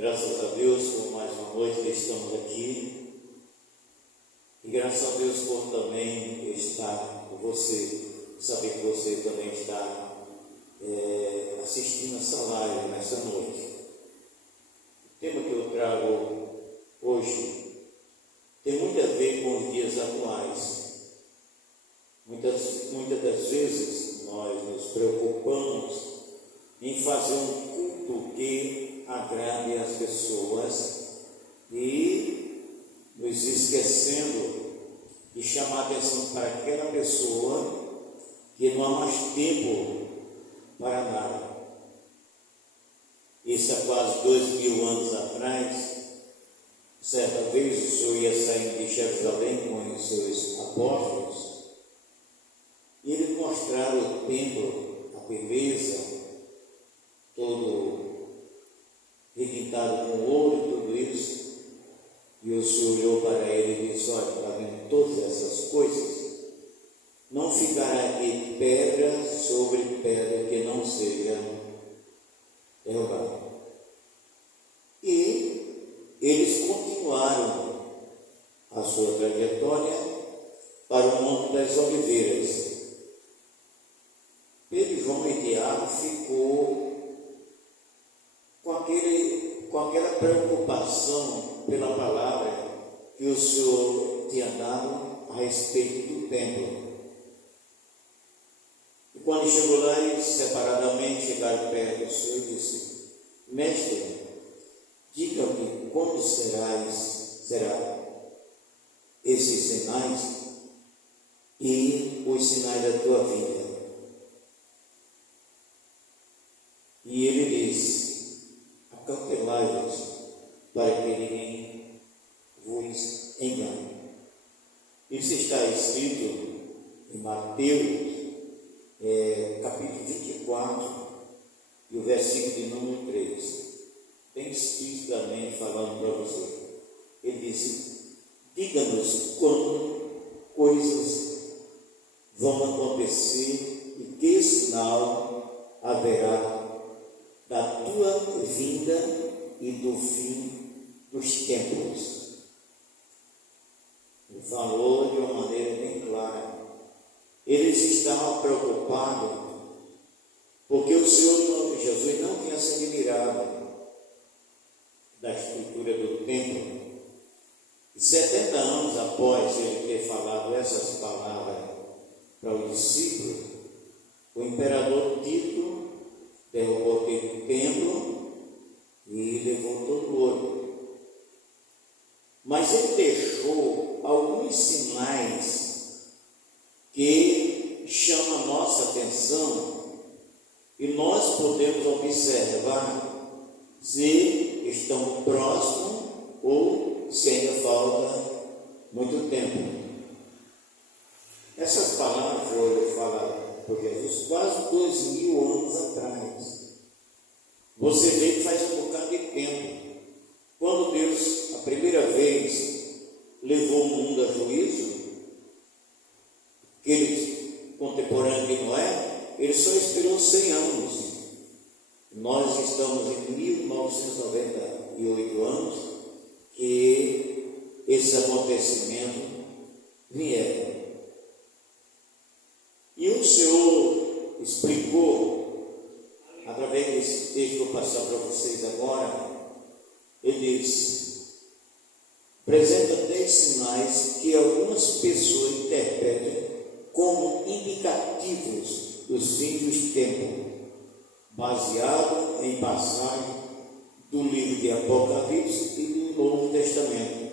Graças a Deus por mais uma noite que estamos aqui. E graças a Deus por também estar com você, saber que você também está assistindo essa live nessa noite. O tema que eu trago hoje tem muito a ver com os dias atuais. Muitas das vezes nós nos preocupamos em fazer um culto que agrade as pessoas e nos esquecendo de chamar atenção para aquela pessoa que não há mais tempo para nada. Isso há quase 2000 anos atrás. Certa vez o Senhor ia saindo de Jerusalém com os seus apóstolos e eles mostraram o templo, a beleza, todo requintado com ouro e tudo isso. E o Senhor olhou para ele e disse: olha, está vendo todas essas coisas? Não ficará aqui pedra sobre pedra que não seja derrubada. E eles continuaram a sua trajetória para o Monte das Oliveiras. Pedro, João e Tiago ficou com aquela preocupação pela palavra que o Senhor tinha dado a respeito do templo. E quando chegou lá, eles separadamente chegaram perto do Senhor e disse: mestre, diga-me quando será esses sinais e os sinais da tua vida. E ele disse: acautelai-vos para que ninguém vos engane. Isso está escrito em Mateus, capítulo 24, e o versículo de número 3, bem explicitamente falando para você. Ele disse: diga-nos quando coisas vão acontecer e que sinal haverá da tua vinda e do fim dos tempos. Ele falou de uma maneira bem clara. Eles estavam preocupados porque o Senhor Jesus não tinha se admirado da estrutura do templo. E 70 anos após ele ter falado essas palavras para os discípulos, o imperador Tito derrubou o templo e levou todo o ouro. Mas ele deixou alguns sinais que chamam a nossa atenção e nós podemos observar se estamos próximos ou se ainda falta muito tempo. Essas palavras foram faladas por Jesus quase 2000 anos atrás. Você vê que faz um bocado de tempo. Quando Deus, a primeira vez, levou o mundo a juízo, aquele contemporâneo de Noé, ele só esperou 100 anos. Nós estamos em 1998 anos que esses acontecimentos vieram. E o Senhor explicou, através desse texto que eu vou passar para vocês agora, ele diz: apresenta 10 sinais que algumas pessoas interpretam como indicativos dos fins dos tempos, baseado em passagem do livro de Apocalipse e do Novo Testamento.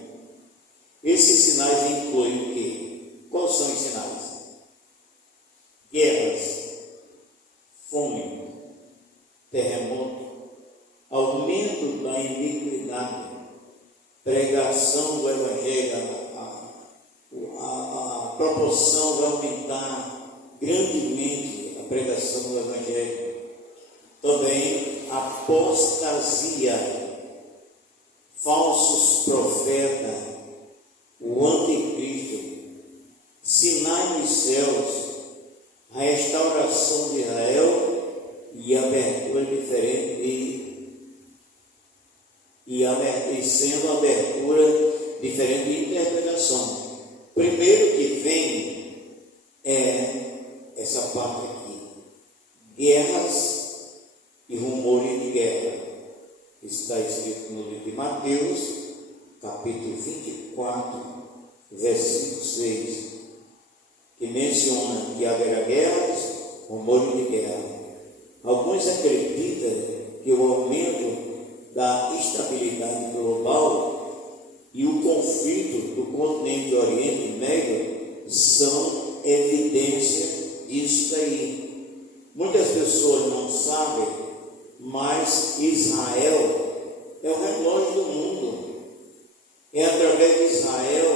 Esses sinais incluem o quê? Quais são os sinais? Guerras, fome, terremoto, aumento da iniquidade, pregação do Evangelho, a proporção vai aumentar grandemente a pregação do Evangelho. Também apostasia, falsos profetas, o anticristo, sinais nos céus, a restauração de Israel e a abertura diferente de sendo a abertura diferente de interpretação. Primeiro que vem é essa parte aqui: guerras e rumores de guerra. Está escrito no livro de Mateus, capítulo 24, versículo 6, que menciona que haverá guerras, rumores de guerra. Alguns acreditam que o aumento da estabilidade global e o conflito do continente Oriente Médio são evidência disso aí. Muitas pessoas não sabem, mas Israel é o relógio do mundo. É através de Israel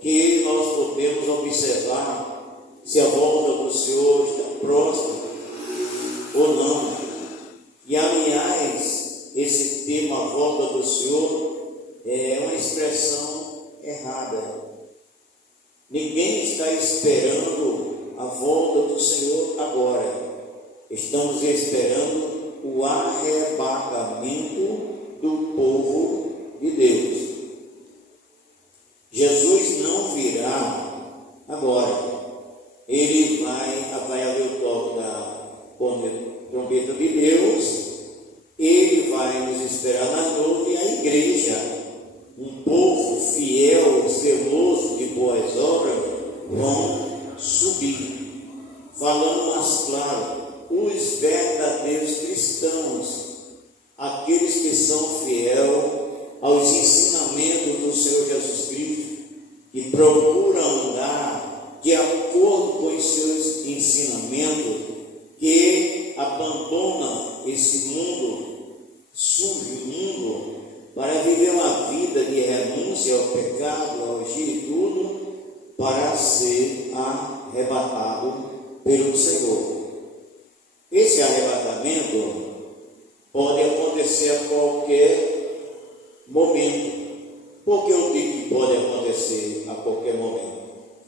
que nós podemos observar se a volta do Senhor está próxima ou não. E aliás, esse tema, a volta do Senhor, é uma expressão errada. Ninguém está esperando a volta do Senhor agora. Estamos esperando o arrebatamento do povo de Deus. Jesus não virá agora. Ele vai haver o toque da trombeta de Deus. Ele vai nos esperar na nuvem, e a igreja, um povo fiel, zeloso de boas obras, vão subir. Falando mais claro, os verdadeiros cristãos, aqueles que são fiéis aos ensinamentos do Senhor Jesus Cristo, que procuram andar de acordo com os seus ensinamentos, que abandonam esse mundo, sujo mundo, para viver uma vida de renúncia ao pecado, ao agir e tudo, para ser arrebatado pelo Senhor. Esse arrebatamento pode acontecer a qualquer momento. Por que eu digo que pode acontecer a qualquer momento?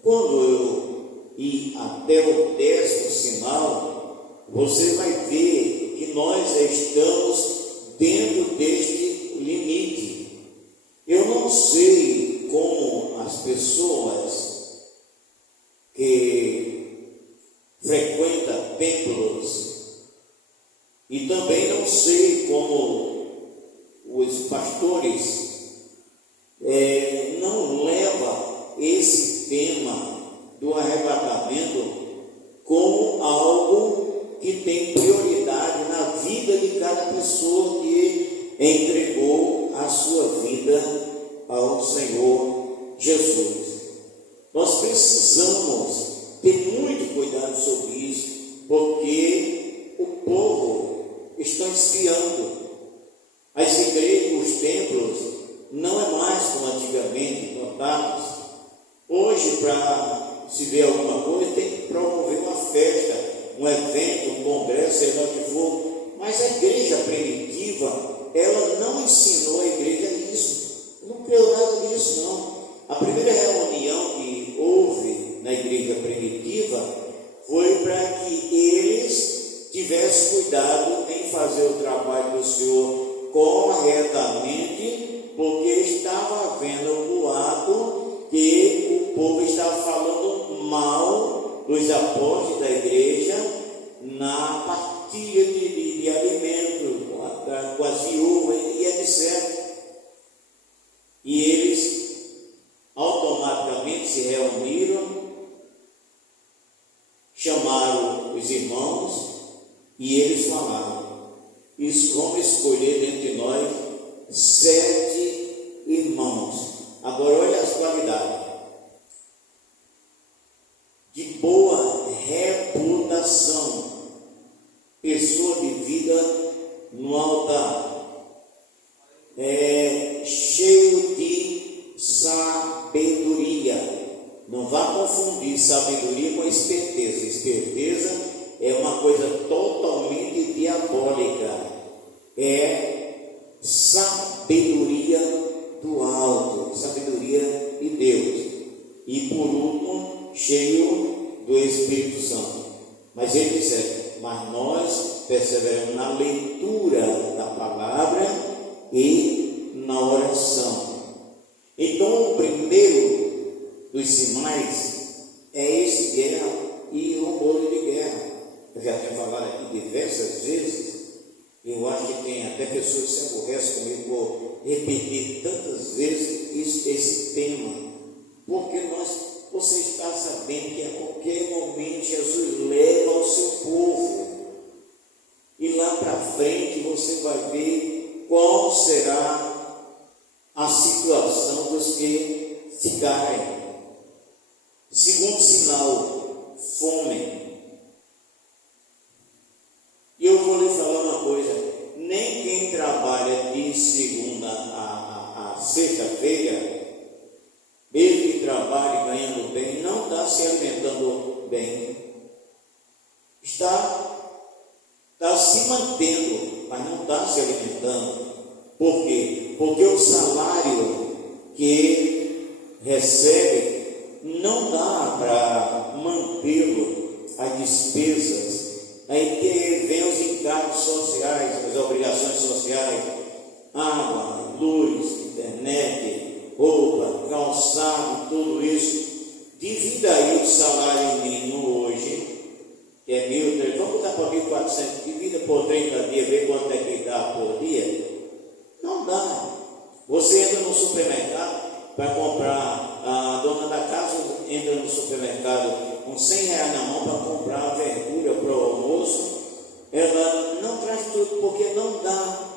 Quando eu ir até o 10º sinal, você vai ver que nós estamos dentro deste limite. Eu não sei como as pessoas que frequentam templos, e também não sei como os pastores não levam esse tema do arrebatamento como algo que tem prioridade na vida de cada pessoa que entregou a sua vida ao Senhor Jesus. Nós precisamos ter muito cuidado sobre isso, porque o povo está esfriando. As igrejas, os templos, não é mais como antigamente, lotados. Hoje, para se ver alguma coisa, tem que promover uma festa, um evento, um congresso, sei lá o que for. Mas a igreja primitiva, ela não ensinou a igreja isso. Não criou nada disso, não. A primeira reunião que houve na igreja primitiva foi para que eles tivessem cuidado em fazer o trabalho do Senhor corretamente, porque estava havendo um boato que o povo estava falando mal dos apóstolos da igreja na partilha de alimento com as viúvas e etc. E eles automaticamente se reuniram, chamaram os irmãos e eles falaram: vamos escolher dentre nós 7 irmãos. Agora olha as qualidades: de boa reputação, pessoa de vida no altar, cheio de sabedoria. Não vá confundir sabedoria com esperteza. Esperteza é uma coisa totalmente diabólica. É sabedoria do alto, sabedoria de Deus. E por último, cheio do Espírito Santo. Mas ele disse: mas nós perseveramos na leitura da palavra e na oração. dos sinais é esse guerra e rumor de guerra. Eu já tenho falado aqui diversas vezes, e eu acho que tem até pessoas que se aborrecem comigo por repetir tantas vezes esse tema, porque você está sabendo que a qualquer momento Jesus leva o seu povo, e lá para frente você vai ver qual será a situação dos que ficarem. Segundo sinal, fome. E eu vou lhe falar uma coisa: nem quem trabalha de segunda a sexta-feira, mesmo que trabalhe ganhando bem, não está se alimentando bem. Está se mantendo, mas não está se alimentando. Por quê? Porque o salário que recebe não dá para mantê-lo, as despesas. Aí que vem os encargos sociais, as obrigações sociais, água, luz, internet, roupa, calçado, tudo isso. Divida aí o salário mínimo hoje, que é 1.300, vamos botar para 1.400, divida por 30 dias, vê quanto é que dá por dia. Não dá. Você entra no supermercado para comprar, a dona da casa entra no supermercado com R$100 na mão para comprar a verdura para o almoço, ela não traz tudo porque não dá,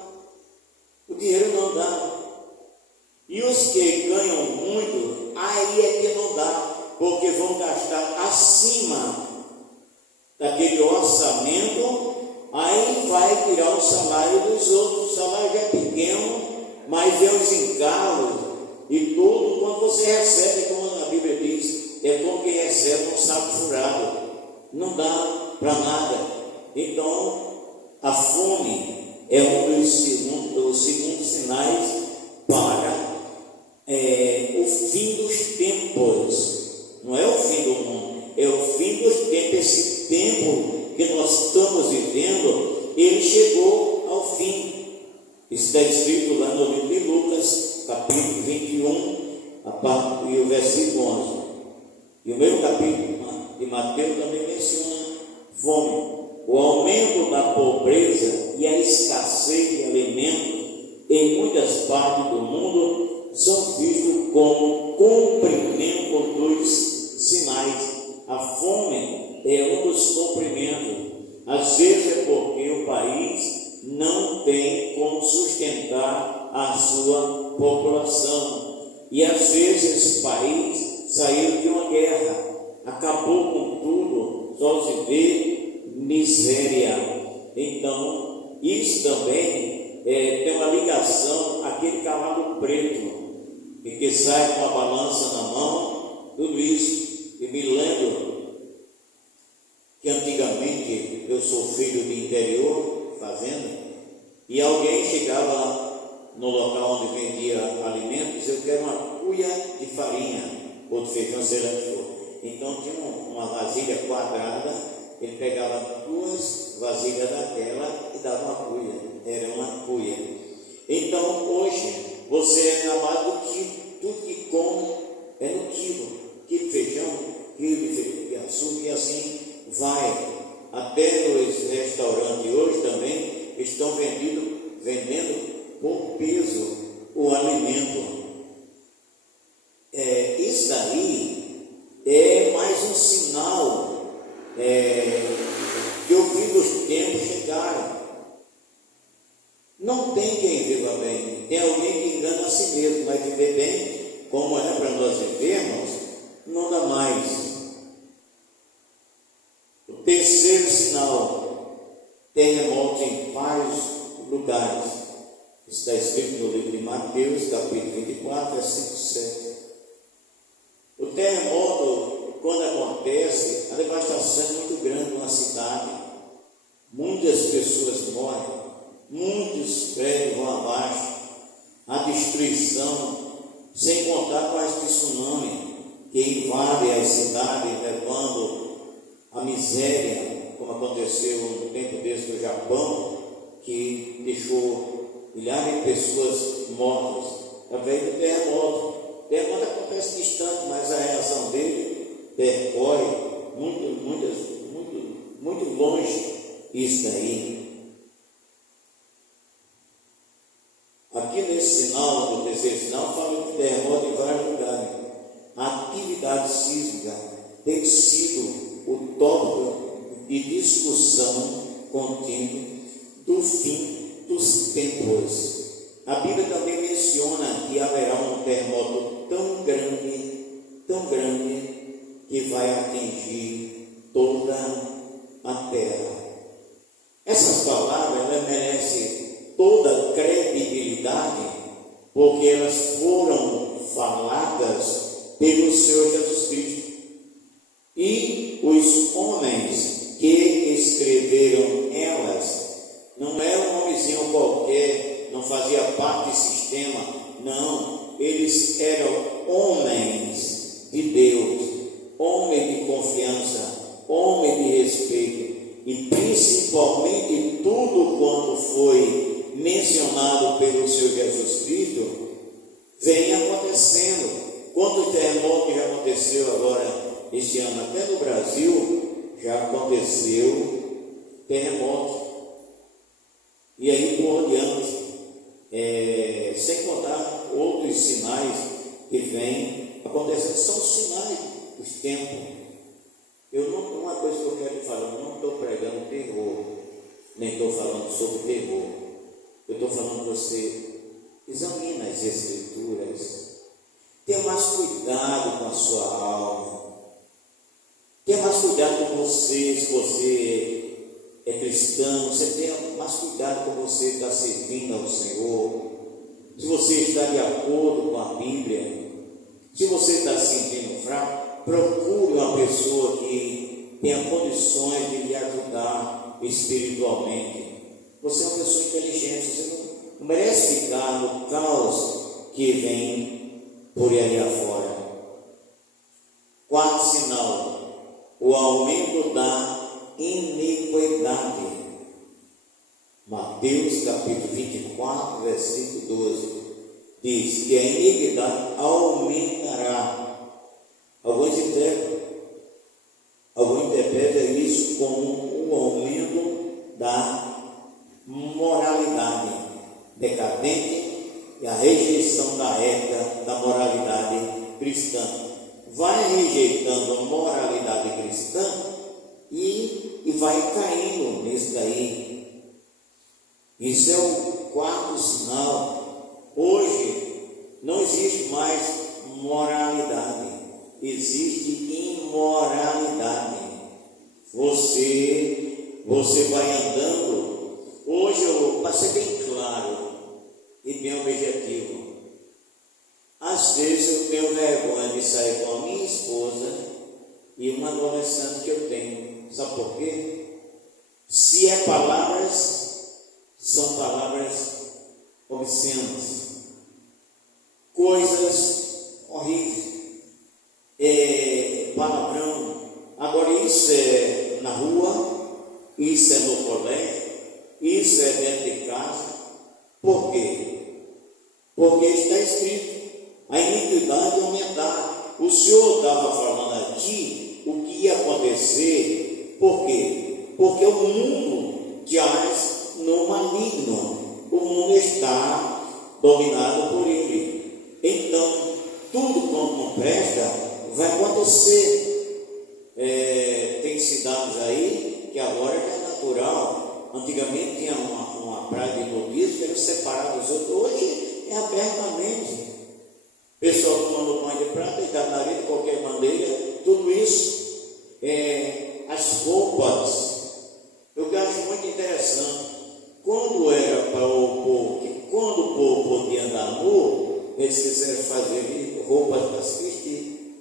o dinheiro não dá. E os que ganham muito, aí é que não dá, porque vão gastar acima daquele orçamento, aí vai tirar o salário dos outros. O salário já é pequeno, mas vem os encargos e tudo. Quando você recebe, como a Bíblia diz, é como quem recebe um saco furado, não dá para nada. Então a fome é um dos segundos sinais para o fim dos tempos. Não é o fim do mundo, é o fim dos tempos. Esse tempo que nós estamos vivendo, ele chegou ao fim. Está escrito lá no livro de Lucas, capítulo 21, e o versículo 11. E o mesmo capítulo de Mateus também menciona fome. O aumento da pobreza e a escassez de alimentos em muitas partes do mundo são vistos como cumprimento dos sinais. A fome é um dos cumprimentos. Às vezes é porque o país não tem como sustentar a sua população. E às vezes esse país saiu de uma guerra, acabou com tudo, só se vê miséria. Então, isso também tem uma ligação àquele cavalo preto, que sai com a balança na mão, tudo isso. E me lembro que antigamente eu sou filho de interior, fazenda, e alguém chegava no local onde vendia alimentos, eu quero uma cuia de farinha, ou de feijão, seja o que for. Então tinha uma vasilha quadrada, ele pegava 2 vasilhas daquela e dava uma cuia, era uma cuia. Então hoje você é na base do quilo, tudo que come é no quilo, quilo de feijão, quilo de açúcar, e assim vai. Até nos restaurantes hoje também estão vendendo por peso o alimento. Isso aí é mais um sinal que o fim dos tempos chegaram. Não tem quem viva bem, tem alguém que engana a si mesmo, vai viver bem, como é para nós vivermos, não dá mais. O terceiro sinal, terremoto em vários lugares. Está escrito no livro de Mateus, capítulo 24, versículo 7. O terremoto, quando acontece, a devastação é muito grande numa cidade. Muitas pessoas morrem, muitos prédios vão abaixo, a destruição, sem contar com as tsunami que invadem as cidades, levando a miséria, como aconteceu no tempo desse no Japão, que deixou milhares de pessoas mortas através do terremoto. O terremoto acontece parece distante, mas a reação dele percorre muito longe isso daí. Aqui nesse sinal, no terceiro sinal, fala de terremoto em vários lugares. A atividade sísmica tem sido o tópico de discussão contínua do fim dos tempos. A Bíblia também menciona que haverá um terremoto tão grande, que vai atingir toda a terra. Essas palavras, elas merecem toda credibilidade, porque elas foram faladas pelo Senhor Jesus Cristo. E os homens que escreveram elas não era um homenzinho qualquer, não fazia parte do sistema, não, eles eram homens de Deus, homens de confiança, homens de respeito, e principalmente tudo quanto foi mencionado pelo Senhor Jesus Cristo vem acontecendo. Quantos terremotos já aconteceu agora este ano? Até no Brasil já aconteceu terremoto. E aí por diante, sem contar outros sinais que vêm acontecendo, são sinais dos tempos. Uma coisa que eu quero te falar, eu não estou pregando terror, nem estou falando sobre terror. Eu estou falando que você examina as Escrituras, tenha mais cuidado com a sua alma, tenha mais cuidado com você, se você é cristão, você tenha mais cuidado com você está servindo ao Senhor, se você está de acordo com a Bíblia, se você está se sentindo fraco, procure uma pessoa que tenha condições de lhe ajudar espiritualmente. Você é uma pessoa inteligente, você não merece ficar no caos que vem por aí afora. Quarto sinal, o aumento da iniquidade. Mateus capítulo 24, versículo 12, diz que a iniquidade aumentará. Alguns interpretam isso como um aumento da moralidade decadente e a rejeição da ética da moralidade cristã. Vai rejeitando a moralidade cristã e vai caindo nisso daí. Isso é o quarto sinal. Hoje não existe mais moralidade, existe imoralidade. Você vai andando. Hoje eu passei bem claro e bem objetivo. Às vezes eu tenho vergonha de sair com a minha esposa e uma adolescente que eu tenho. Sabe por quê? Se é palavras, são palavras obscenas, coisas horríveis, palavrão. Agora isso é na rua, isso é no colégio, isso é dentro de casa. Por quê? Porque está escrito, a iniquidade aumentar. O Senhor estava falando aqui o que ia acontecer. Por quê? Porque o mundo jaz no maligno. O mundo está dominado por ele. Então, tudo quanto não presta vai acontecer. Tem cidades aí que agora já é natural. Antigamente tinha uma praia de nudismo que era separada dos outros. Hoje é abertamente. Pessoal tomando banho de prata, de de qualquer maneira, tudo isso, as roupas. Eu acho muito interessante. Quando era para o povo, quando o povo podia andar nu, eles quiseram fazer roupas para se vestir,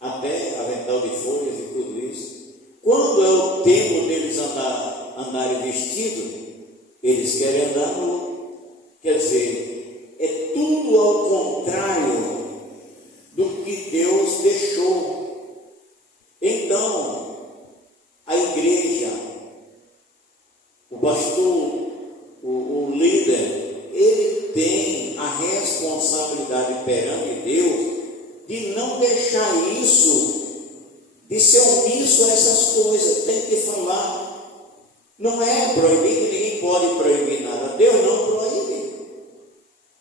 até avental de folhas e tudo isso. Quando é o tempo deles andarem vestidos, eles querem andar nu. Quer dizer, é tudo ao contrário do que Deus deixou. Então, a igreja, o pastor, o líder, ele tem a responsabilidade perante Deus de não deixar isso, de ser omisso a essas coisas. Tem que falar. Não é proibido, ninguém pode proibir nada. Deus não proíbe.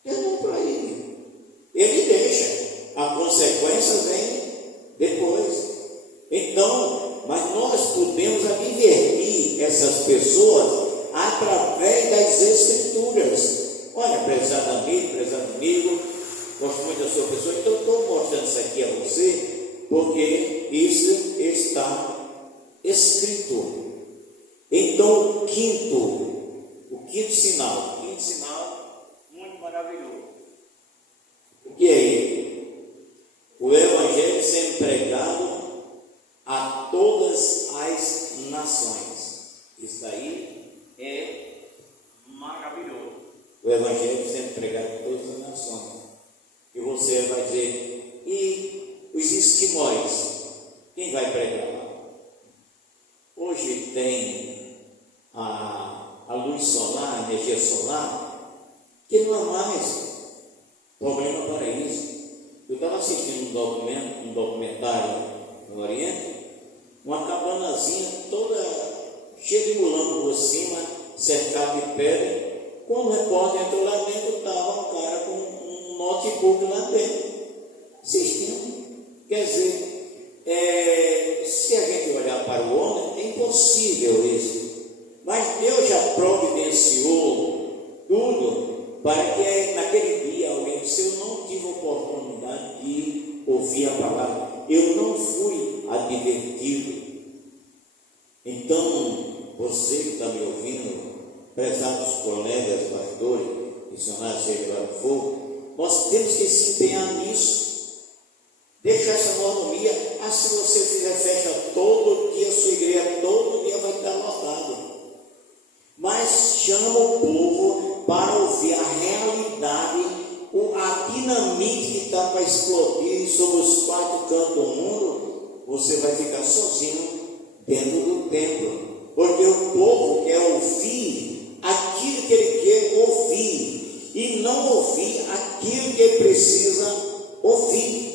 Deus não proíbe. Ele deixa. A consequência vem depois. Então, mas nós podemos advertir essas pessoas através das Escrituras. Olha, prezado amigo, gosto muito da sua pessoa, então estou mostrando isso aqui a você, porque isso está escrito. Então, o quinto sinal, muito maravilhoso. O que é ele? O Evangelho sendo pregado a todas as nações. Isso aí é maravilhoso. O Evangelho sendo pregado a todas as nações. E você vai dizer, e os esquimóis, quem vai pregar lá? Hoje tem a luz solar, a energia solar, que não há mais problema para isso. Eu estava assistindo um documentário no Oriente, uma cabanazinha toda cheia de mulambo por cima, cercada de pedra. Quando o repórter entrou lá dentro, estava um cara com um notebook lá dentro, assistindo. Quer dizer, se a gente olhar para o homem, é impossível isso. Mas Deus já providenciou tudo para que naquele dia alguém disse: eu não tive oportunidade de ouvir a palavra, eu não fui advertido. Então, você que está me ouvindo, prezados colegas, pastores, missionários, seja lá o que for, nós temos que se empenhar nisso. Deixa essa mordomia. Se você fizer festa todo dia, sua igreja todo dia vai estar lotada. Mas chama o povo para ouvir a realidade, a dinamite que está para explodir sobre os quatro cantos do mundo. Você vai ficar sozinho dentro do templo, porque o povo quer ouvir aquilo que ele quer ouvir e não ouvir aquilo que ele precisa ouvir.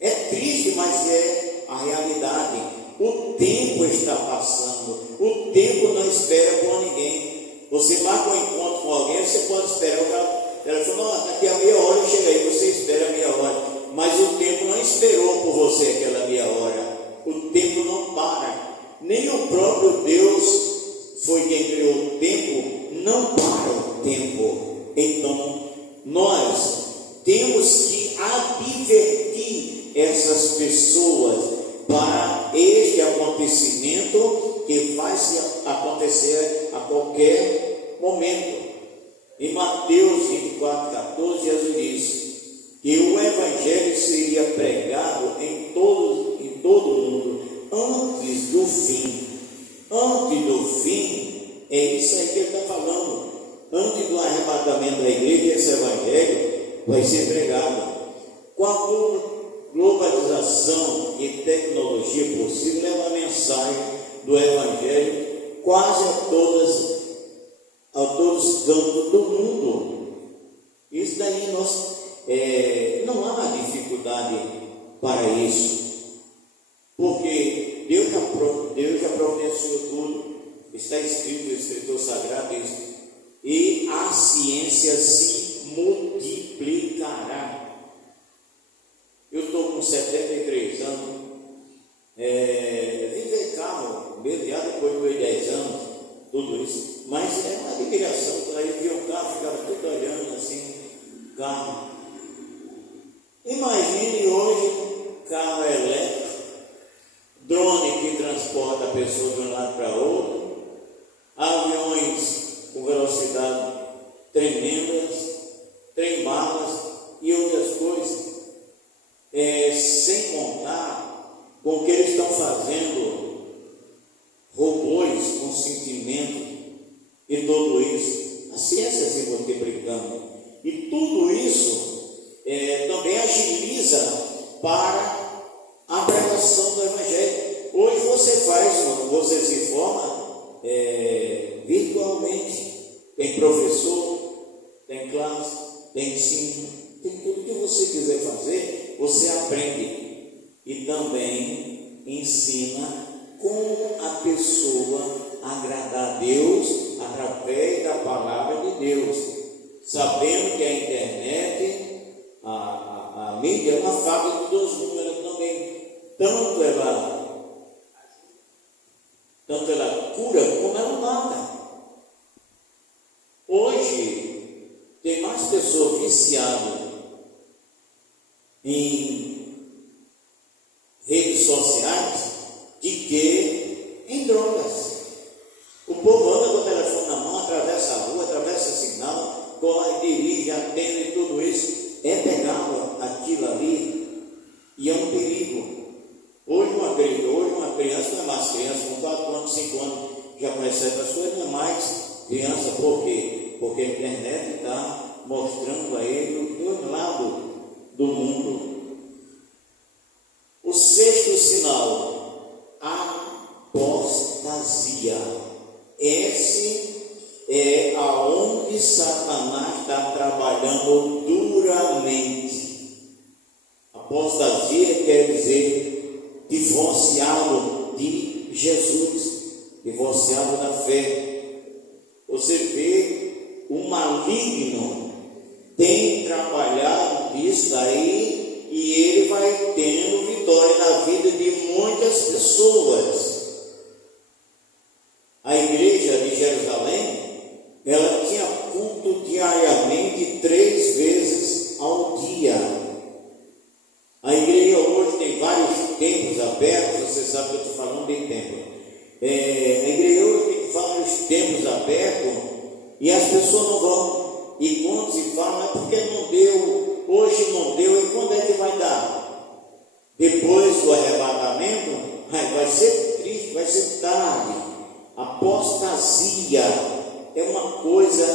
É triste, mas é a realidade. O tempo está passando, o tempo não espera por ninguém. Você marca um encontro com alguém, você pode esperar. Ela falou: daqui a meia hora eu chego aí, você espera meia hora. Mas o tempo não esperou por você aquela meia hora. O tempo não para. Nem o próprio Deus foi quem criou o tempo, não para o tempo. Então, nós temos que advertir essas pessoas para este acontecimento que vai se acontecer a qualquer momento. Em Mateus 24:14, Jesus disse que o Evangelho seria pregado em todo o mundo antes do fim. Antes do fim, é isso aí que ele está falando. Antes do arrebatamento da igreja, esse Evangelho vai ser pregado. Com a globalização e tecnologia possível, leva a mensagem do Evangelho quase a todos os cantos do mundo. Isso daí não há dificuldade para isso, porque Deus já providenciou tudo. Está escrito, o escritor sagrado diz: e a ciência se multiplicará. Eu estou com 73 anos, vim ver carro, já depois de 10 anos, tudo isso, mas é uma admiração. Aí vi um carro, ficava tudo olhando assim, carro. Imagine hoje, carro elétrico, drone que transporta a pessoa de um lado para outro, aviões com velocidade tremendas, trem-balas e outras coisas. Sem contar com o que eles estão fazendo, robôs com sentimento e tudo isso, a ciência se multiplicando, e tudo isso também agiliza para a pregação do Evangelho. Hoje você se forma virtualmente, tem professor, tem classe, tem ensino, tem tudo que você quiser fazer. você aprende e também ensina como a pessoa agradar a Deus através da palavra de Deus, sabendo que a internet, a mídia é uma fábrica de dois mundos. Ela também, tanto ela cura como ela mata. Hoje tem mais pessoas viciadas em redes sociais do que em drogas. O povo anda com o telefone na mão, atravessa a rua, atravessa o sinal, corre, dirige, atende, tudo isso. É pegado aquilo ali e é um perigo. Hoje uma criança não é mais criança, com 4 anos, 5 anos, já conhece essas coisas, não é mais criança. Por quê? Porque a internet está mostrando a ele os dois lados do mundo. O sexto sinal, apostasia. Esse é aonde Satanás está trabalhando duramente. Apostasia quer dizer divorciado de Jesus, divorciado da fé. Você vê, o maligno tem trabalhado nisso daí e ele vai tendo vitória na vida de muitas pessoas. A igreja de Jerusalém, ela tinha culto diariamente 3 vezes ao dia. A igreja hoje tem vários templos abertos. Você sabe que eu estou falando de templo. A igreja hoje tem vários templos abertos e as pessoas não vão. E quando se fala, é porque não deu, hoje não deu, e quando é que vai dar? Depois do arrebatamento, vai ser triste, vai ser tarde. Apostasia é uma coisa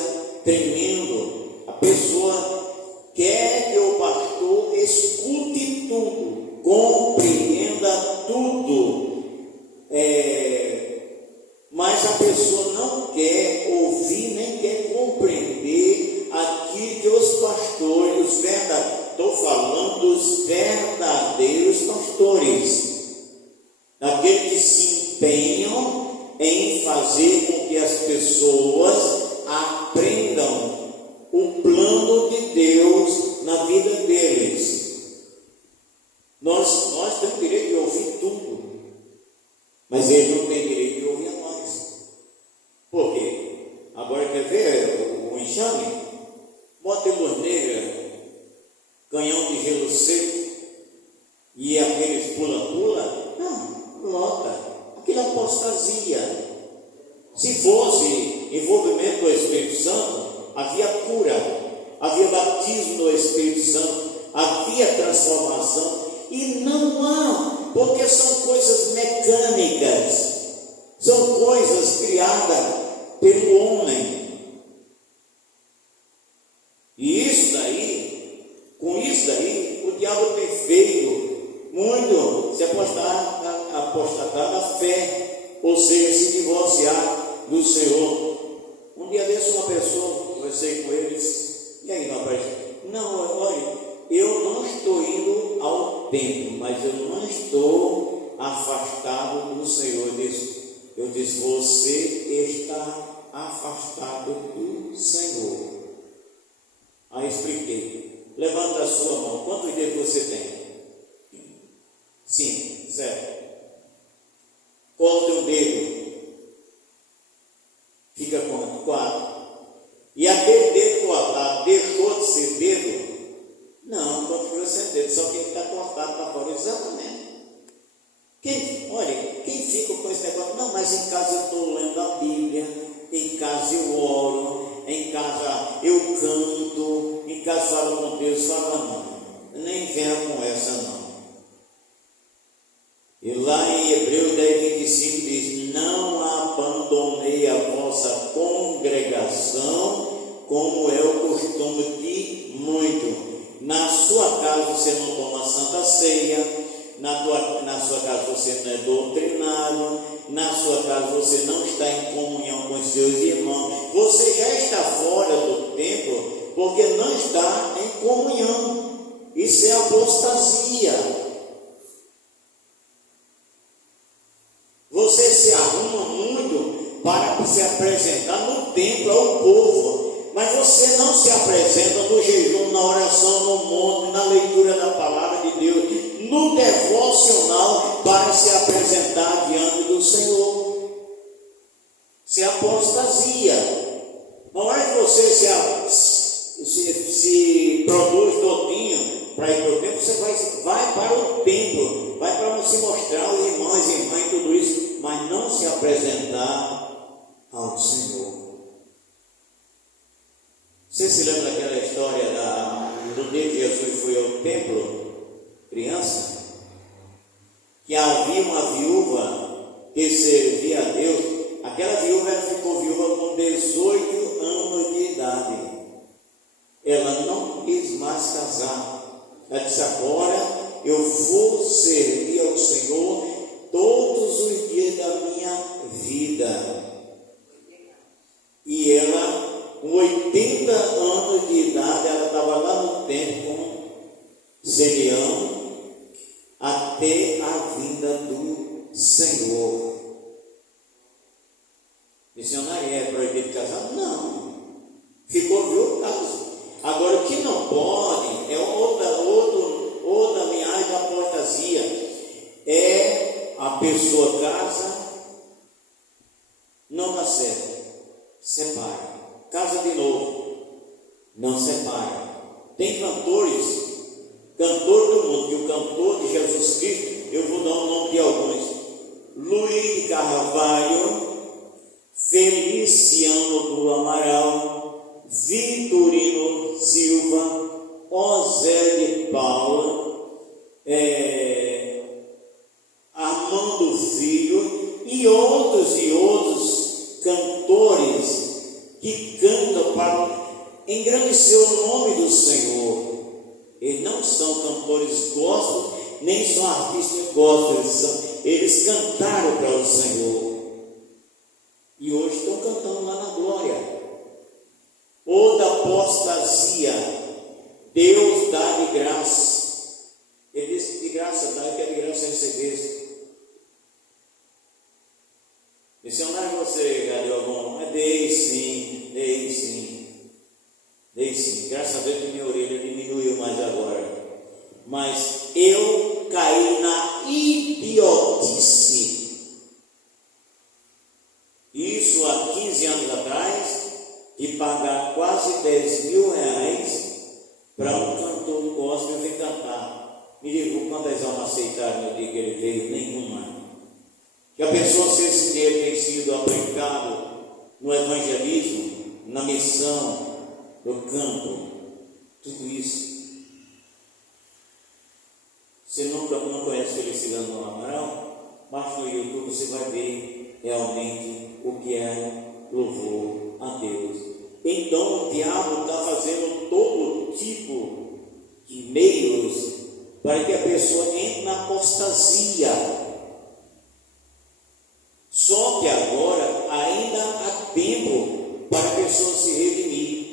tremenda. A pessoa quer que o pastor escute tudo, compreenda tudo, mas a pessoa não quer ouvir, nem quer compreender aquilo que os pastores, estou falando dos verdadeiros pastores, aqueles que se empenham em fazer com que as pessoas aprendam o plano de Deus na vida deles. Nós temos direito de ouvir tudo, mas eles não têm direito de ouvir a nós. Por quê? Agora quer ver o enxame? Bota luz negra, canhão de gelo seco e aqueles pula-pula, não, lota. Aquilo é apostasia. Se fosse envolvimento do Espírito Santo, havia cura, havia batismo do Espírito Santo, havia transformação, e não há, porque são coisas mecânicas, são coisas criadas pelo homem. E com isso daí, o diabo tem feito muito se apostatar da fé, ou seja, se divorciar do Senhor. Um dia desse, uma pessoa, conversei com eles, e aí, rapaz, não, olha, eu não estou indo ao templo, mas eu não estou afastado do Senhor. Eu disse, você está afastado do Senhor. Aí expliquei, levanta a sua mão, quantos dedos você tem? 5, certo? Qual o teu dedo? Fica quanto? 4. E aquele dedo cortado deixou de ser dedo? Não, continua sendo dedo, só que ele está cortado para fora. Exatamente. Quem fica com esse negócio? Não, mas em casa eu estou lendo a Bíblia, em casa eu oro, em casa eu canto, em casa falo com Deus. Fala não, nem venha com essa não. E lá em Hebreus 10:25 diz, não abandonei a vossa congregação, como é o costume de muito. Na sua casa você não toma santa ceia, na sua casa você não é doutrinado, na sua casa você não está em comunhão com os seus irmãos. Você já está fora do templo porque não está em comunhão. E Isso é apostasia. Você se arruma muito para se apresentar no templo ao povo, mas você não se apresenta no jejum, na oração, no monte, na leitura da palavra de Deus, no devocional, para se apresentar diante do Senhor. Isso é apostasia. Não é que você se produz todinho para ir para o templo, você vai para o templo, vai para se mostrar aos irmãos e irmãs e tudo isso, mas não se apresentar ao Senhor. Você se lembra daquela história do dia que Jesus foi ao templo, criança? Que havia uma viúva que servia a Deus. Aquela viúva ficou viúva com 18 anos de idade. Ela não quis mais casar. Ela disse: agora eu vou servir ao Senhor todos os dias da minha vida. E ela, com 80 anos de idade, ela estava lá no templo com Simeão até a vinda do Senhor. Missionária, é proibido casar? Não. Ficou viúvo, caso. Agora, o que não pode é outra linhagem da apostasia. É a pessoa casa, não dá certo, separa. Casa de novo, não separa. Tem cantores, cantor do mundo, e o cantor de Jesus Cristo, eu vou dar o nome de alguns: Luiz Carvalho, Feliciano do Amaral, Vitorino Silva, José de Paula, Armando Filho e outros cantores que cantam para engrandecer o nome do Senhor. Eles não são cantores gospel, nem são artistas gospel, eles cantaram para o Senhor. E hoje estão cantando lá na glória. Outra apostasia: Deus dá de graça. Ele disse: de graça dá, e quer de graça receber. Missionário, você já deu algum? Dei sim. Graças a Deus que minha orelha diminuiu mais agora. Mas eu caí na idiotice. Isso há 15 anos atrás, de pagar quase 10 mil reais para um cantor gospel vir cantar. Me diga, quantas almas aceitaram no dia que ele veio? Nenhuma. Que a pessoa, se esse dinheiro tem sido aplicado no evangelismo, na missão, no campo, tudo isso. Você não conhece Feliciano do Amaral? Baixa no YouTube, você vai ver realmente o que é louvor a Deus. Então o diabo está fazendo todo tipo de meios para que a pessoa entre na apostasia. Só que agora ainda há tempo para a pessoa se redimir.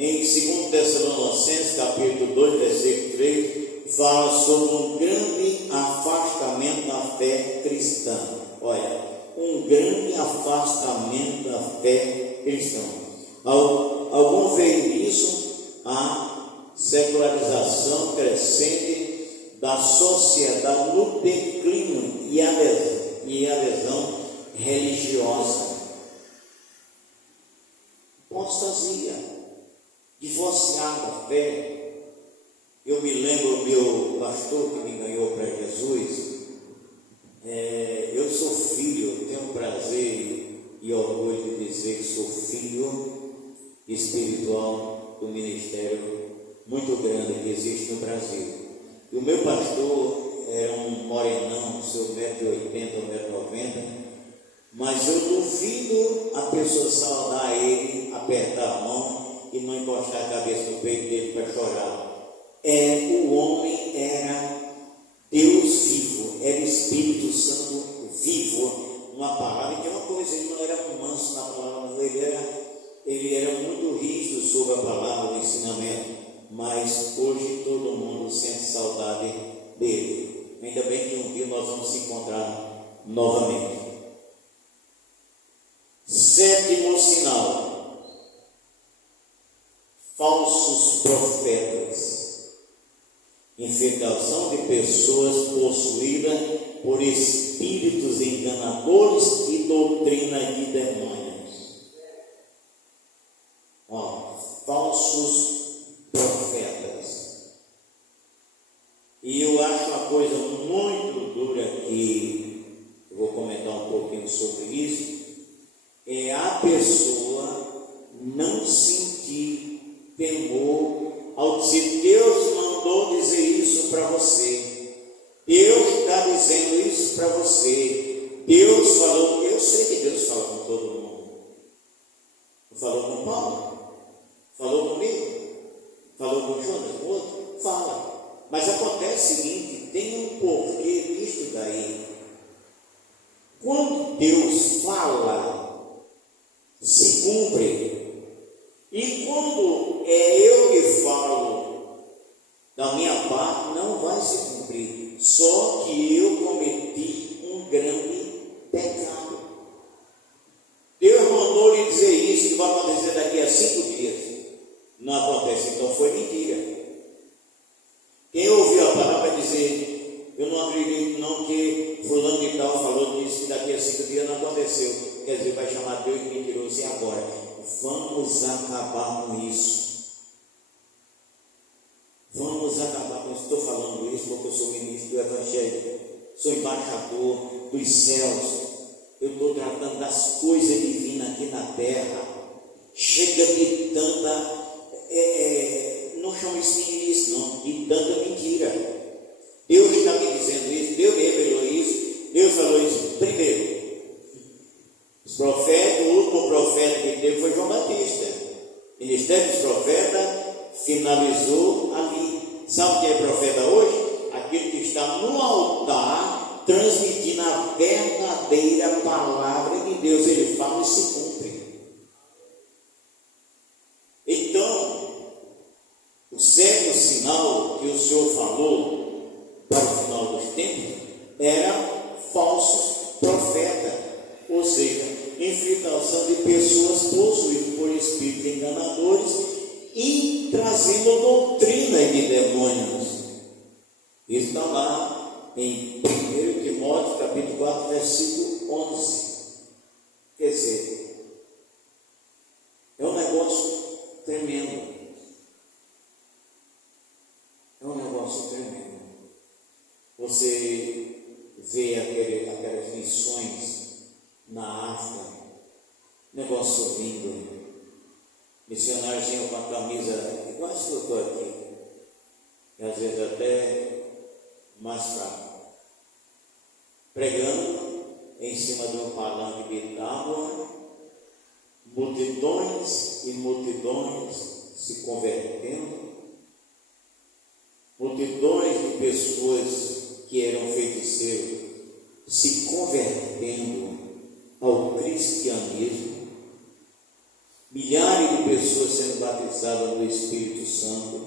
Em 2 Tessalonicenses, capítulo 2, versículo 3, fala sobre um grande afastamento da fé cristã. Olha, um grande afastamento da fé cristã. Algum veio nisso a secularização crescente da sociedade no declínio e adesão religiosa. Apostasia, divorciar da fé. Eu me lembro do meu pastor que me ganhou para Jesus. Eu sou filho, tenho prazer e orgulho de dizer que sou filho espiritual do ministério muito grande que existe no Brasil. E o meu pastor era um morenão, seu 1,80m, 1,90m, mas eu duvido a pessoa saudar ele, apertar a mão e não encostar a cabeça no peito dele para chorar. O homem era Deus vivo, era Espírito Santo vivo, uma palavra. Que é uma coisa, ele não era manso na palavra, ele era muito rígido sobre a palavra do ensinamento. mas hoje todo mundo sente saudade dele. Ainda bem que um dia nós vamos se encontrar novamente. Sétimo sinal: falsos profetas. Infiltração de pessoas possuídas por espíritos enganadores e doutrina de demônios. Falsos profetas. E eu acho uma coisa muito dura que eu vou comentar um pouquinho sobre isso, é a pessoa não sentir temor ao dizer: Deus mandou dizer isso para você, Deus está dizendo isso para você, Deus falou. Eu sei que Deus fala com todo mundo. Falou com Paulo, falou comigo, falou com Jonas, com outro, fala. Mas acontece o seguinte: tem um porquê nisso daí. Quando Deus fala, se cumpre. E quando é eu que falo da minha parte, não vai se cumprir. Só que eu cometi um grande pecado. Deus mandou lhe dizer isso, que vai acontecer daqui a 5 dias. Não acontece, então foi mentira. Quem ouviu a palavra vai dizer: eu não acredito não que fulano de tal falou disso, que daqui a 5 dias não aconteceu. Quer dizer, vai chamar Deus de mentiroso. E agora? Vamos acabar com isso. Vamos acabar com isso. Estou falando isso porque eu sou ministro do Evangelho, sou embaixador dos céus. Eu estou tratando das coisas divinas aqui na terra. Chega de tanta, não chamo isso de início, não, de tanta mentira. Deus está me dizendo isso, Deus me revelou isso, Deus falou isso. Primeiro, os profetas, o último profeta que teve foi João Batista. O ministério dos profetas finalizou ali. Sabe o que é profeta hoje? Aquele que está no altar transmitindo a verdadeira palavra de Deus. Ele fala e se cumpre. Então, o sétimo sinal que o Senhor falou para o final dos tempos era falsos profetas. Ou seja, infiltração de pessoas possuídas por espíritos enganadores e trazendo doutrina de demônios. Isso está lá em 1 Timóteo capítulo 4, versículo 11. Quer dizer, é um negócio tremendo. É um negócio tremendo. Você vê aquelas missões na África, negócio lindo. Missionáriozinho com a camisa igual essa que eu estou aqui, e às vezes até mais fraco, pregando em cima de um palanque de tábua, multidões e multidões se convertendo, multidões de pessoas que eram feiticeiros se convertendo ao cristianismo, milhares de pessoas sendo batizadas no Espírito Santo,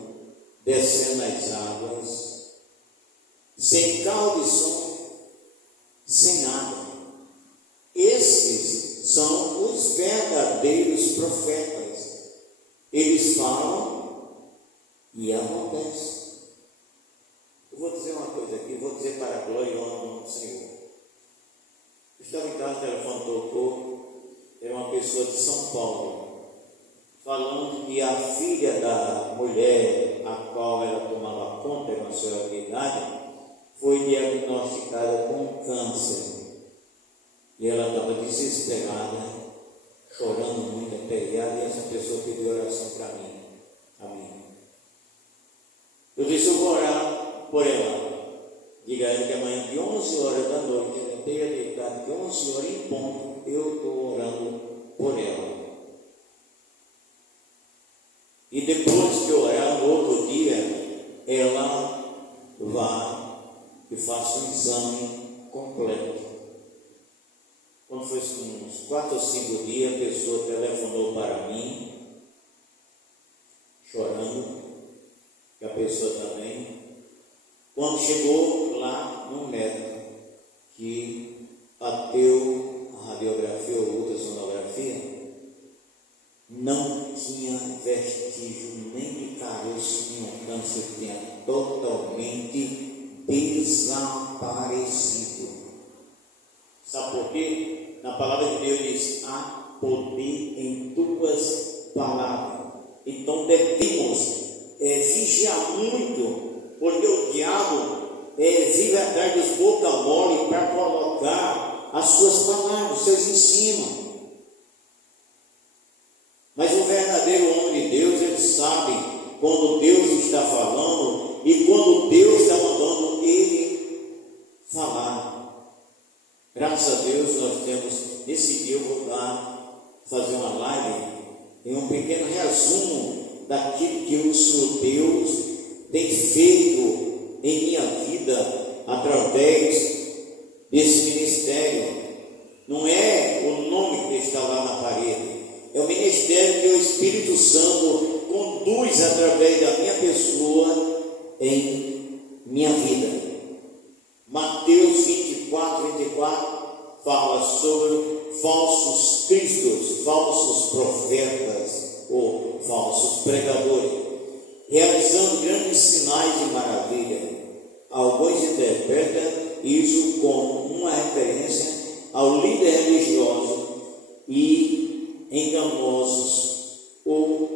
descendo as águas, sem carro de som, sem água. Esses são os verdadeiros profetas. Eles falam e acontece. Eu vou dizer uma coisa aqui, vou dizer para a glória e honra do Senhor. Estava em casa, o telefone tocou, era uma pessoa de São Paulo, falando que a filha da mulher a qual ela tomava conta, era uma senhora de idade, foi diagnosticada com câncer. E ela estava desesperada, chorando muito, aperreada, e essa pessoa pediu oração para mim. Amém. Eu disse: eu vou orar por ela. Diga a ela que amanhã de 11 horas da noite, ela esteja deitada, de 11 horas em ponto, eu estou orando por ela. E depois que eu orar, no outro dia, ela vai e faça um exame completo. Quando foi uns 4 ou 5 dias, a pessoa telefonou para mim, chorando, pessoa também, quando chegou lá no médico, que bateu a radiografia ou ultrassonografia, não tinha vestígio nem de caroço, nem um câncer, tinha totalmente desaparecido. Sabe por quê? Na palavra de Deus diz: há poder em tuas palavras. Então devemos vigiar muito, porque o diabo vive atrás dos boca mole para colocar as suas palavras, os seus ensinos. Mas o verdadeiro homem de Deus, ele sabe quando Deus está falando e quando Deus está mandando ele falar. Graças a Deus nós temos, nesse dia eu vou fazer uma live em um pequeno resumo daquilo que o Senhor Deus tem feito em minha vida através desse ministério. Não é o nome que está lá na parede, é o ministério que o Espírito Santo conduz através da minha pessoa em minha vida. Mateus 24 fala sobre falsos cristos, falsos profetas ou falsos pregadores, realizando grandes sinais de maravilha. Alguns interpretam isso como uma referência ao líder religioso e enganosos ou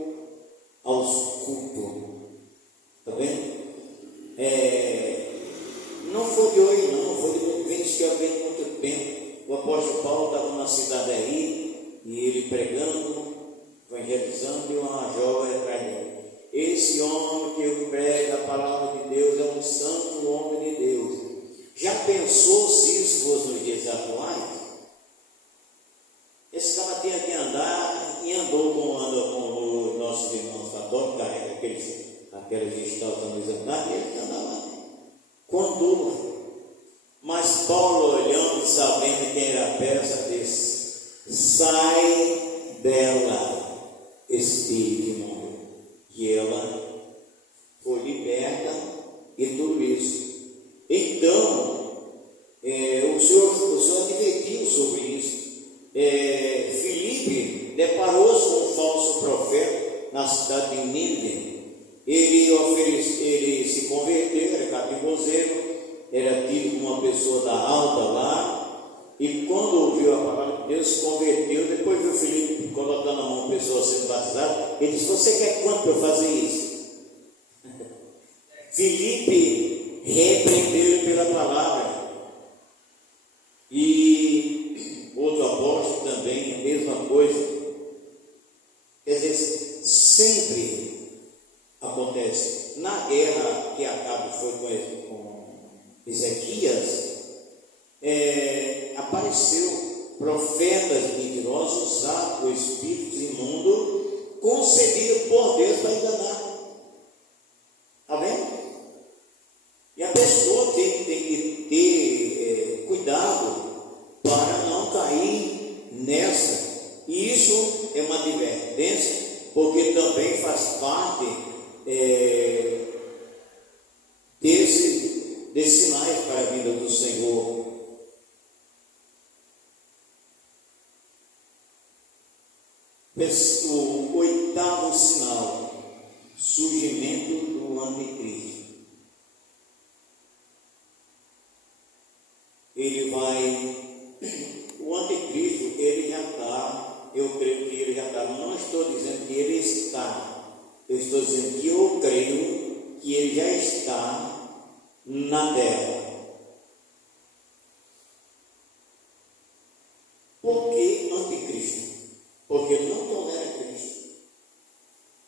aos cultos. Está vendo? Não foi de hoje, não foi de vez que eu venho muito tempo. O apóstolo Paulo estava numa cidade aí, e ele pregando, evangelizando, e uma jovem atrás dele. Esse homem que prega a palavra de Deus é um santo homem de Deus. Já pensou se isso fosse nos dias atuais? Esse cara tinha que andar e andou com os nossos irmãos católicos, carrega aqueles estaltões andados, e ele andava com dor. Mas Paulo, olhando e sabendo quem era a peça, disse: sai dela, espírito imundo. E ela foi liberta e tudo isso. Então, o Senhor advertiu sobre isso. Filipe deparou-se com um falso profeta na cidade de Nínive. Ele se converteu, era capivozeiro, era tido como uma pessoa da alta lá, e quando ouviu a palavra de Deus, se converteu. Depois viu Filipe colocando a mão em pessoa sendo batizada. Ele disse: você quer quanto para eu fazer isso? Filipe repreendeu pela palavra. E outro apóstolo também, a mesma coisa. Quer dizer, sempre acontece. Na guerra que Acabe foi com Ezequias, apareceu profetas mentirosos usados por espíritos imundos, concebidos por Deus para enganar. Está vendo? E a pessoa tem que ter cuidado para não cair nessa. E isso é uma advertência, porque também faz parte desses sinais para a vida do Senhor. O oitavo sinal: surgimento do anticristo. O anticristo, ele já está, eu creio que ele já está, não estou dizendo que ele está, eu estou dizendo que eu creio que ele já está na terra. Por que anticristo? Porque ele não tolera Cristo.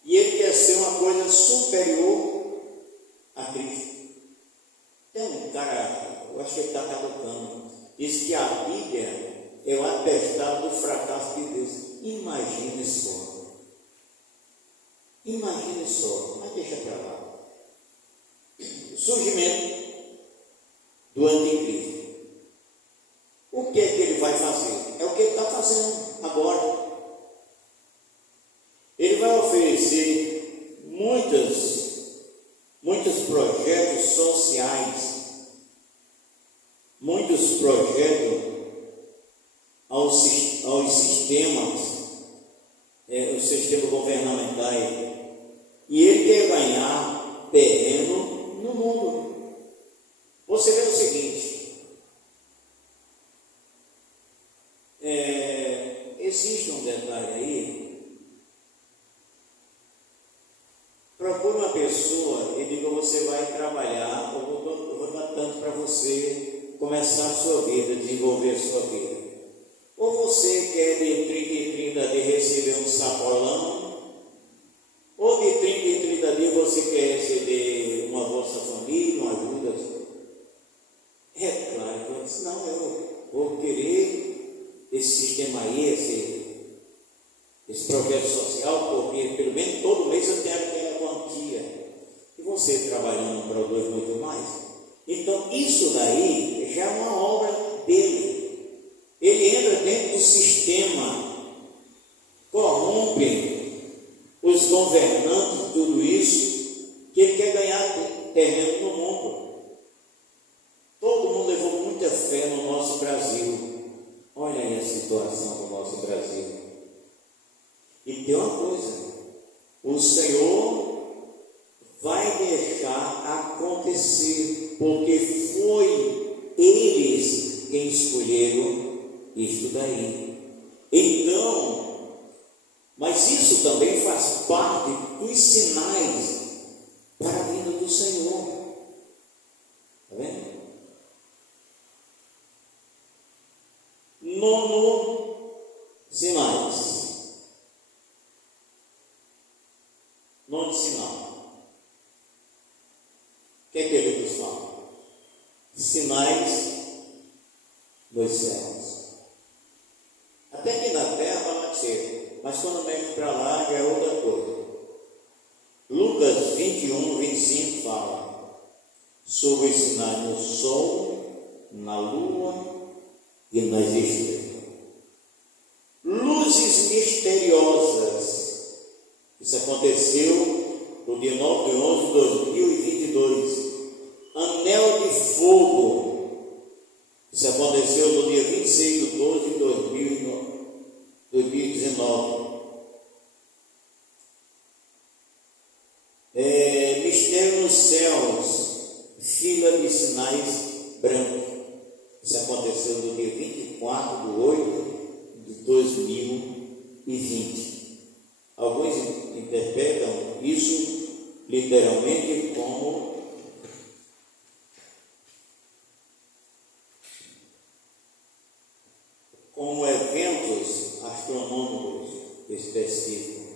E ele quer ser uma coisa superior a Cristo. Tem um cara, eu acho que ele está caducando, diz que a Bíblia é o atestado do fracasso de Deus. Imagine só, mas deixa para lá. O surgimento do anticristo. O que é que ele vai fazer? É o que ele está fazendo agora. Ele vai oferecer muitas projetos sociais, muitos projetos aos sistemas, o sistema governamental, e ele quer ganhar terreno no mundo. Você vê o seguinte, existe um detalhe aí. Procure uma pessoa e diga: você vai trabalhar, eu vou dar tanto para você começar a sua vida, desenvolver a sua vida. Ou você quer de 30 em 30 dias receber um sacolão, ou de 30 em 30 dias você quer receber uma Bolsa Família, uma ajuda. É claro que eu disse: não, eu vou querer esse sistema aí, esse projeto social, porque pelo menos todo mês eu tenho aquela quantia. E você trabalhando produz muito mais. Então isso daí já é uma obra dele. Ele entra dentro do sistema, corrompe os governantes, tudo isso, que ele quer ganhar terreno no mundo. Todo mundo levou muita fé no nosso Brasil. Olha aí a situação do nosso Brasil. E tem uma coisa: o Senhor vai deixar acontecer, porque foi eles quem escolheram isto daí. Então, mas isso também faz parte dos sinais para a vinda do Senhor. Está vendo? Nono, sinais. Nono sinal. O que é que ele nos fala? Sinais dos céus. Até aqui na terra vai ser, mas quando mexe para lá já é outra coisa. Lucas 21, 25 fala sobre os sinais no sol, na lua e nas estrelas. Luzes misteriosas. Isso aconteceu no dia 9 de 11 de 2022. Anel de fogo. Isso aconteceu no dia 26 de 12 de 2019. Mistério nos céus, fila de sinais brancos. Isso aconteceu no dia 24 de 8 de 2020. Alguns interpretam isso literalmente como eventos astronômicos específicos,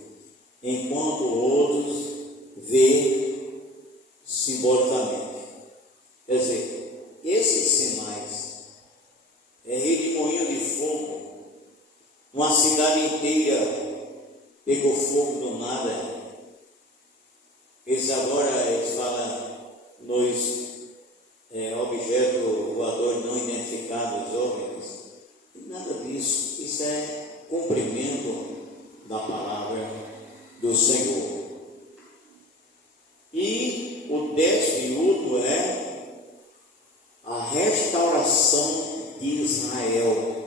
enquanto outros vê simbolicamente. Quer dizer, esses sinais redemoinho de fogo, uma cidade inteira pegou fogo do nada. Eles falam nos objetos voadores não identificados, OVNIs. Nada disso. Isso é cumprimento da palavra do Senhor. E o 10º e último é a restauração de Israel.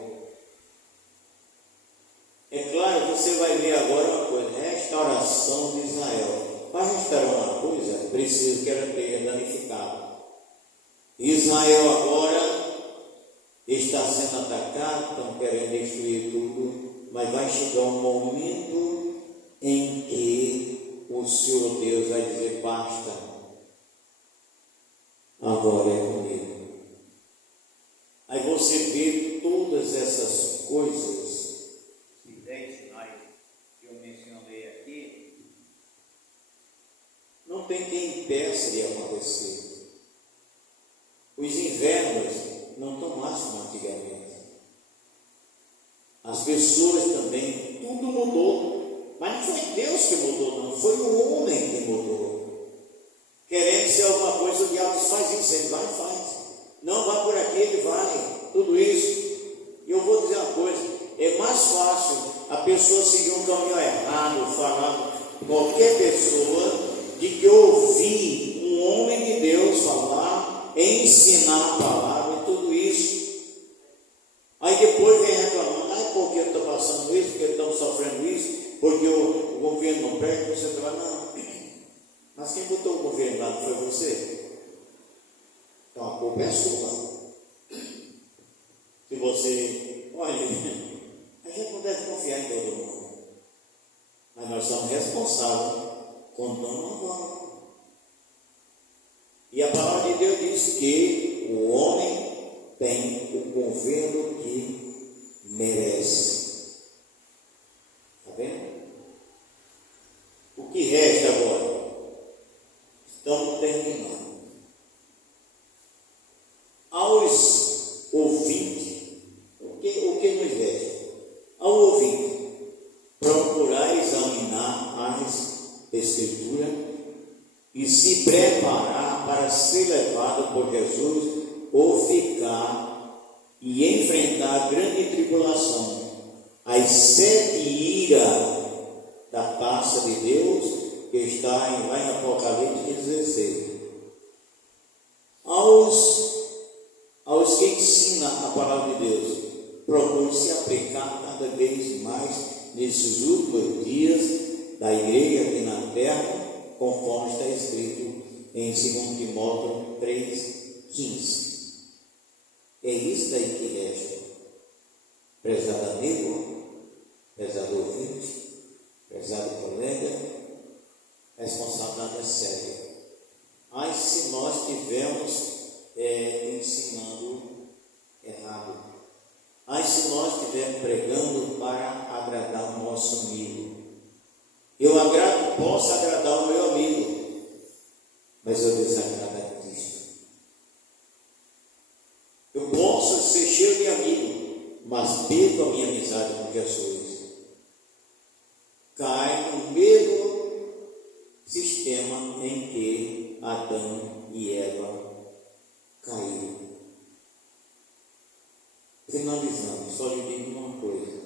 É claro, você vai ver agora uma coisa: restauração de Israel. Para restaurar uma coisa, precisa que ela esteja danificada. Israel agora está sendo atacado, estão querendo destruir tudo, mas vai chegar um momento em que o Senhor Deus vai dizer: basta, agora é comigo. Aí você vê todas essas coisas, e 10 sinais que eu mencionei aqui, não tem quem impeça de acontecer. Os invernos não estão mais como antigamente. As pessoas também, tudo mudou. Mas não foi Deus que mudou, não. Foi o homem que mudou. Querendo ser alguma coisa, o diabo faz isso. Ele vai e faz. Não, vai por aqui, ele vai. Tudo isso. E eu vou dizer uma coisa: é mais fácil a pessoa seguir um caminho errado, falar qualquer pessoa, de que ouvir um um homem de Deus falar, ensinar a palavra e tudo isso. Aí depois vem reclamando, porque eu estou passando isso, porque eu estou sofrendo isso, porque o governo não presta, você fala, não. Mas quem botou o governo lá não foi você? Então a culpa é sua. Se você, olha, a gente não deve confiar em todo mundo, mas nós somos responsáveis quando não vamos. E a palavra de Deus diz que o homem tem o governo que merece. Está vendo? O que resta agora? Estamos terminando. Aos ouvintes, o que nos resta? Ao ouvinte, procurar examinar as Escrituras e se preparar para ser levado por Jesus ou ficar e enfrentar a grande tribulação, as 7 iras da taça de Deus, que está lá em Apocalipse 16. Aos que ensinam a palavra de Deus, procure se aplicar cada vez mais nesses últimos dias da igreja aqui na terra, conforme está escrito em 2 Timóteo 3,15. É isso daí que resta. Prezado amigo, prezado ouvinte, prezado colega, responsabilidade é séria. Mas se nós estivermos ensinando errado, mas se nós estivermos pregando para agradar o nosso amigo, posso agradar o meu amigo, mas eu desagrado a Cristo. Eu posso ser cheio de amigo, mas perco a minha amizade com Jesus. Cai no mesmo sistema em que Adão e Eva caíram. Finalizando, só lhe digo uma coisa: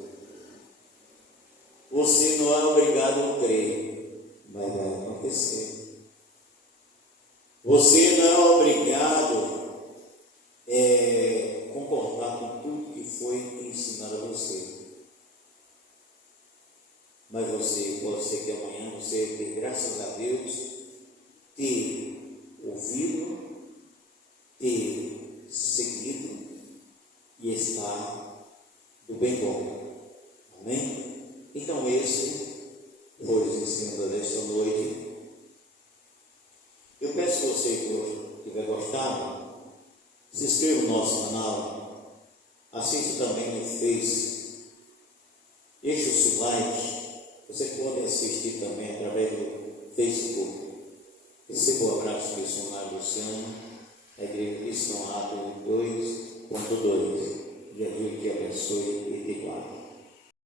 você não é obrigado a crer, mas vai acontecer. Você não é obrigado a concordar com tudo que foi ensinado a você. Mas você pode ser que amanhã você dê graças a Deus, ter ouvido, ter seguido e estar do bem bom. Amém? Então esse foi o ensino desta noite. Eu peço que você que tiver gostado, se inscreva no nosso canal, assista também no Face, deixe o seu like. Você pode assistir também através do Facebook. Receba o abraço do missionário Luciano, da Igreja Cristã Ato 2.2. E a Deus te abençoe e te guarde.